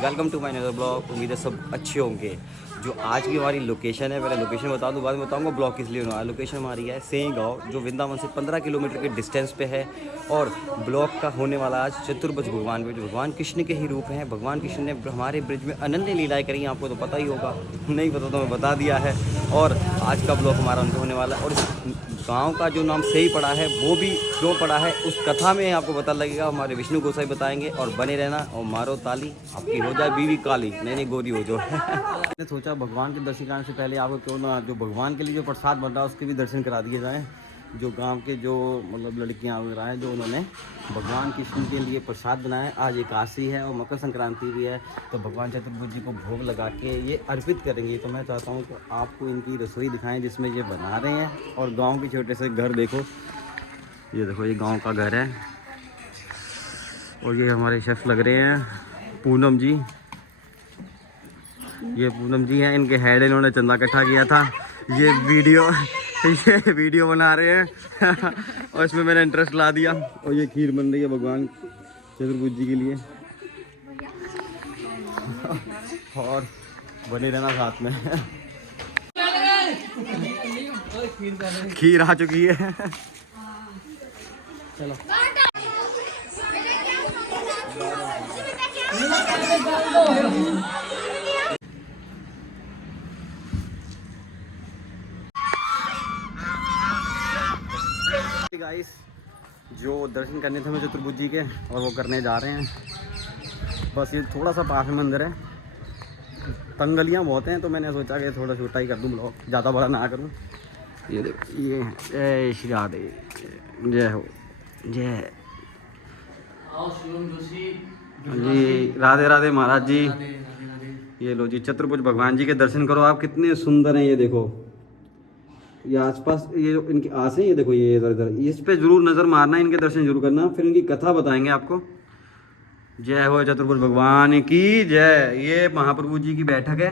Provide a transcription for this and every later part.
Welcome to my नदर blog. उम्मीद है सब अच्छे होंगे। जो आज की हमारी लोकेशन है, पहले लोकेशन बता दूँ, बाद में बताऊँगा ब्लॉग किस लिए होना है। लोकेशन हमारी है सेई गाँव, जो वृंदावन से 15 किलोमीटर के डिस्टेंस पे है। और ब्लॉग का होने वाला आज चतुर्भुज भगवान ब्रिज। भगवान कृष्ण के ही रूप हैं। भगवान कृष्ण ने हमारे ब्रिज में अनन्य लीलाएँ करी, आपको तो पता ही होगा, नहीं पता तो मैं बता दिया है। और आज का ब्लॉग हमारा उनसे होने वाला है। और इस गाँव का जो नाम सेई पड़ा है, वो भी क्यों पड़ा है उस कथा में आपको पता लगेगा। हमारे विष्णु गोसाई बताएंगे। और बने रहना और मारो ताली, आपकी हो जाए बीवी काली, नहीं गोरी हो जो। मैंने सोचा भगवान के दर्शन कराने से पहले आपको क्यों ना जो भगवान के लिए जो प्रसाद बन रहा है उसके भी दर्शन करा दिए जाएँ। जो गांव के जो मतलब लड़कियां वगैरह हैं, जो उन्होंने भगवान कृष्ण के लिए प्रसाद बनाया है। आज एकादशी है और मकर संक्रांति भी है, तो भगवान चतुर्भुज जी को भोग लगा के ये अर्पित करेंगे। तो मैं चाहता हूँ कि आपको इनकी रसोई दिखाएं जिसमें ये बना रहे हैं। और गांव के छोटे से घर देखो, ये देखो, ये गांव का घर है। और ये हमारे शेफ लग रहे हैं पूनम जी। ये पूनम जी हैं, इनके हेड इन्होंने चंदा इकट्ठा किया था। ये वीडियो बना रहे हैं और इसमें मैंने इंटरेस्ट ला दिया। और ये खीर बन रही है भगवान चतुर्भुज जी के लिए। और बने रहना साथ में। खीर आ चुकी है। चलो गाइस, जो दर्शन करने थे हमें चतुर्भुज जी के, और वो करने जा रहे हैं। बस ये थोड़ा सा पास में मंदिर है, तंगलियाँ बहुत हैं, तो मैंने सोचा कि थोड़ा छोटा ही कर दूँ ब्लॉग, ज़्यादा बड़ा ना करूँ। ये देखो, ये जय श्री राधे, जय हो, जय जी, राधे राधे महाराज जी। ये लो जी, चतुर्भुज भगवान जी के दर्शन करो आप, कितने सुंदर हैं। ये देखो, ये आसपास ये जो इनकी आस है, ये देखो, ये इधर इधर, इस पे जरूर नज़र मारना, इनके दर्शन जरूर करना, फिर इनकी कथा बताएंगे आपको। जय हो चतुर्भुज भगवान की जय। ये महाप्रभु जी की बैठक है।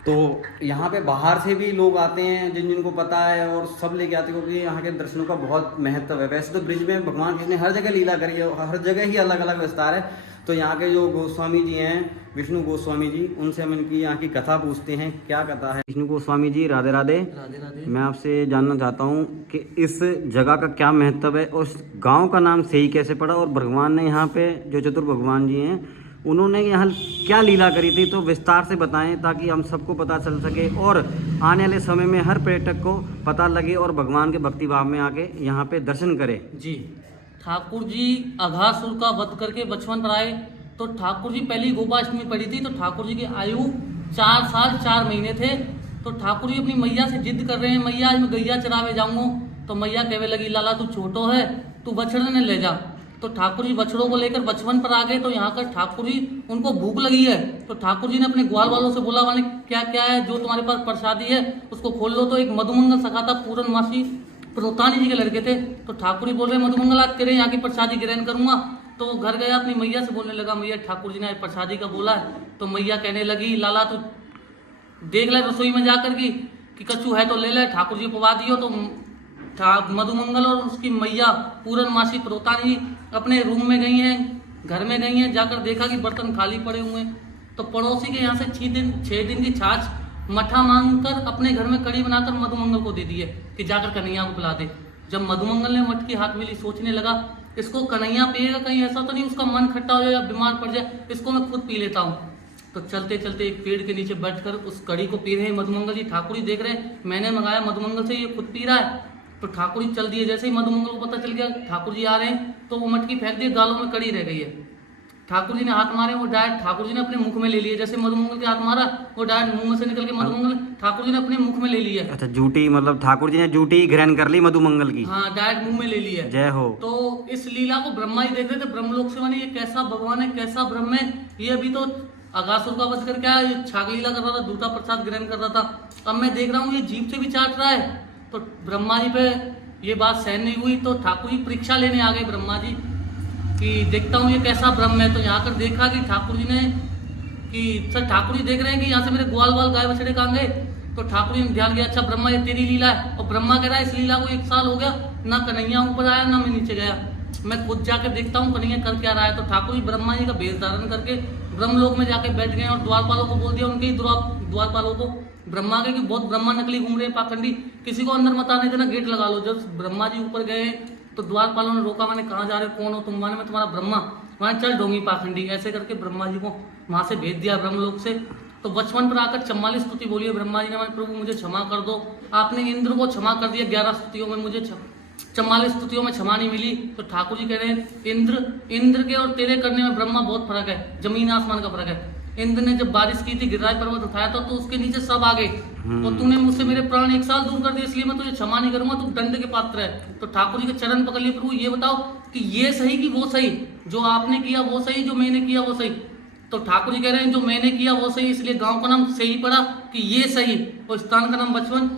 तो यहाँ पे बाहर से भी लोग आते हैं, जिनको पता है, और सब लेके आते हैं, क्योंकि यहाँ के दर्शनों का बहुत महत्व है। वैसे तो ब्रिज में भगवान कृष्ण ने हर जगह लीला करी है, हर जगह ही अलग अलग विस्तार है। तो यहाँ के जो गोस्वामी जी हैं, विष्णु गोस्वामी जी, उनसे हम इनकी यहाँ की कथा पूछते हैं। क्या कथा है? विष्णु गोस्वामी जी, राधे राधे। राधे राधे। मैं आपसे जानना चाहता हूँ कि इस जगह का क्या महत्व है, और गाँव का नाम सेई कैसे पड़ा, और भगवान ने यहाँ पे जो चतुर्भगवान जी हैं, उन्होंने यहाँ क्या लीला करी थी, तो विस्तार से बताएं, ताकि हम सबको पता चल सके और आने वाले समय में हर पर्यटक को पता लगे और भगवान के भक्ति भाव में आके यहाँ पे दर्शन करे। जी, ठाकुर जी अघासुर का वध करके बचपन पर आए। तो ठाकुर जी पहली गोपाष्टमी पड़ी थी, तो ठाकुर जी की आयु 4 साल 4 महीने थे। तो ठाकुर जी अपनी मैया से जिद कर रहे हैं, मैया आज मैं गैया चरावे जाऊंगा। तो मैया कहने लगी, लाला तू छोटो है, तू बछड़े ले जा। तो ठाकुर जी बछड़ों को लेकर बचपन पर आ गए। तो यहाँ कर ठाकुर जी, उनको भूख लगी है, तो ठाकुर जी ने अपने ग्वाल वालों से बोला, वाले क्या क्या है जो तुम्हारे पास प्रसादी है उसको खोल लो। तो एक मधुमंगल सखा था, पूर्णमासी प्रोतानी जी के लड़के थे। तो ठाकुर जी बोल रहे, मधुमंगल आज करे यहाँ की प्रसादी ग्रहण करूंगा। तो वो घर गया, अपनी मैया से बोलने लगा, मैया ठाकुर जी ने प्रसादी का बोला है। तो मैया कहने लगी, लाला तू देख ले रसोई में जाकर कि कच्चू है तो ले ले। ठाकुर जी पवा दियो। तो मधुमंगल और उसकी मैया पूर्णमासी प्रोतानी अपने रूम में गई हैं, घर में गई हैं। जाकर देखा कि बर्तन खाली पड़े हुए हैं। तो पड़ोसी के यहाँ से 6 दिन की छाछ मठा मांगकर अपने घर में कड़ी बनाकर मधुमंगल को दे दी है कि जाकर कन्हैया को पिला दे। जब मधुमंगल ने मटकी हाथ में ली, सोचने लगा, इसको कन्हैया पिएगा, कहीं ऐसा तो नहीं उसका मन खट्टा हो जाए या बीमार पड़ जाए, इसको मैं खुद पी लेता हूँ। तो चलते चलते एक पेड़ के नीचे बैठकर उस कड़ी को पी रहे हैं मधुमंगल जी। ठाकुर जी देख रहे हैं, मैंने मंगाया मधुमंगल से, ये खुद पी रहा है। तो ठाकुर जी चल दिए। जैसे ही मधुमंगल को पता चल गया ठाकुर जी आ रहे हैं, तो वो मटकी फेंक दिए, गालों में कड़ी रह गई है। ठाकुर जी ने हाथ मारे, वो डायरेक्ट ठाकुर जी ने अपने मुख में ले लिए। जैसे मधुमंगल के हाथ मारा, वो डायरेक्ट मुंह में से निकल के मधुमंगल ठाकुर जी ने अपने मुख में ले लिया। अच्छा, जूठी, मतलब ठाकुर जी ने जूठी ग्रहण कर ली मधुमंगल की। हाँ, डायरेक्ट मुंह में ले लिया। जय हो। तो इस लीला को ब्रह्मा जी देख रहे थे, ब्रह्मलोक से, माने ये कैसा भगवान है, कैसा ब्रह्म है। ये अभी तो अगासुर का वध करके आया, छाग लीला कर रहा था, दूटा प्रसाद ग्रहण कर रहा था। अब मैं देख रहा हूँ ये जीभ से भी चाट रहा है। तो ब्रह्मा जी पे ये बात सहन नहीं हुई, तो ठाकुर जी परीक्षा लेने आ गए ब्रह्मा जी कि देखता हूँ ये कैसा ब्रह्म है। तो यहाँ कर देखा कि ठाकुर जी ने कि सर ठाकुर जी देख रहे हैं कि यहाँ से मेरे ग्वाल वाल गाय बछड़े कहाँ गए। तो ठाकुर जी ने ध्यान किया, अच्छा ब्रह्मा ये तेरी लीला है। और ब्रह्मा कह रहा है इस लीला को 1 साल हो गया, ना कन्हैया ऊपर आया ना मैं नीचे गया, मैं खुद जाकर देखता हूँ कन्हैया कर क्या रहा है। तो ठाकुर जी ब्रह्मा जी का भेष धारण करके ब्रह्मलोक में जाके बैठ गए और द्वारपालों को बोल दिया, उनके ही द्वारपालों को ब्रह्मा के कि बहुत ब्रह्मा नकली घूम रहे हैं पाखंडी, किसी को अंदर मत आने देना, गेट लगा लो। जब ब्रह्मा जी ऊपर गए तो द्वारपालों ने रोका, मैंने कहाँ जा रहे हो, कौन हो तुम, माने मैं तुम्हारा ब्रह्मा, मैंने चल ढोंगी पाखंडी, ऐसे करके ब्रह्मा जी को वहां से भेज दिया ब्रह्मलोक से। तो बचपन पर आकर 44 स्तुति बोली है ब्रह्मा जी ने, मैंने प्रभु मुझे क्षमा कर दो। आपने इंद्र को क्षमा कर दिया 11 स्तुतियों में, मुझे 44 स्तुतियों में क्षमा नहीं मिली। तो ठाकुर जी कह रहे हैं इंद्र के और तेरे करने में ब्रह्मा बहुत फर्क है, जमीन आसमान का फर्क है। इंद्र ने जब बारिश की थी, गिरिराज पर्वत उठाया था, तो उसके नीचे सब आ गए, और तूने मुझसे मेरे प्राण 1 साल दूर कर दिए, इसलिए मैं तुझे क्षमा नहीं करूंगा, तू दंड के पात्र है। तो ठाकुर जी के चरण पकड़ लिए, प्रभु ये बताओ कि ये सही कि वो सही, जो आपने किया वो सही, जो मैंने किया वो सही। तो ठाकुर जी कह रहे हैं जो मैंने किया वो सही, इसलिए गांव का नाम सही पड़ा कि ये सही, और स्थान का नाम बचपन।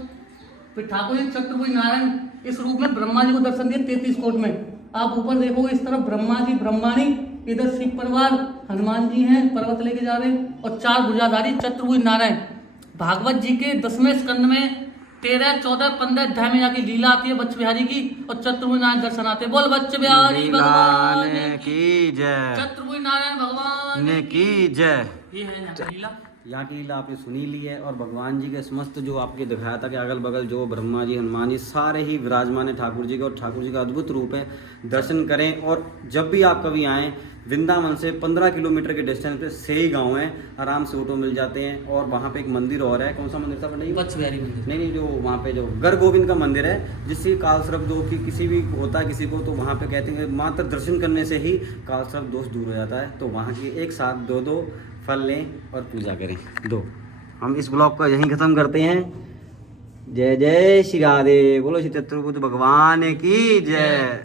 फिर ठाकुर जी चतुर्भुज नारायण इस रूप में ब्रह्मा जी को दर्शन दिए 33 कोट में। आप ऊपर देखोगे इस तरफ ब्रह्मा जी ब्रह्माणी, इधर शिव परिवार हनुमान जी हैं पर्वत लेके जा रहे हैं, और 4 भुजाधारी चतुर्भुज नारायण। भागवत जी के 10वें स्कंद में 13, 14, 15 अध्याय में जाके लीला आती है बच्च बिहारी की, और चतुर्भुज नारायण दर्शन आते हैं। बोल बच्च बिहारी भगवान की जय, चतुर्भुज नारायण भगवान की जय। ये है यहाँ की लीला। यहाँ की लीला आपने सुनी ली है, और भगवान जी के समस्त जो आपके दिखाया था कि अगल बगल जो ब्रह्मा जी हनुमान जी सारे ही विराजमान है ठाकुर जी के, और ठाकुर जी का अद्भुत रूप है। दर्शन करें, और जब भी आप कभी आएँ, वृंदावन से 15 किलोमीटर के डिस्टेंस पे सेई गांव है, आराम से ऑटो मिल जाते हैं। और वहाँ पे एक मंदिर और है, कौन सा मंदिर था बताइए? बच्च बिहारी मंदिर। नहीं, जो वहाँ पे जो गर गोविंद का मंदिर है, जिससे कालसर्प दो कि किसी भी होता है किसी को, तो वहाँ पे कहते हैं मात्र दर्शन करने से ही कालसर्प दोष दूर हो जाता है। तो वहाँ की एक साथ 2 फल लें और पूजा करें। हम इस ब्लॉग को यहीं ख़त्म करते हैं। जय जय श्री राधे, बोलो श्री चतुर्भुज भगवान की जय।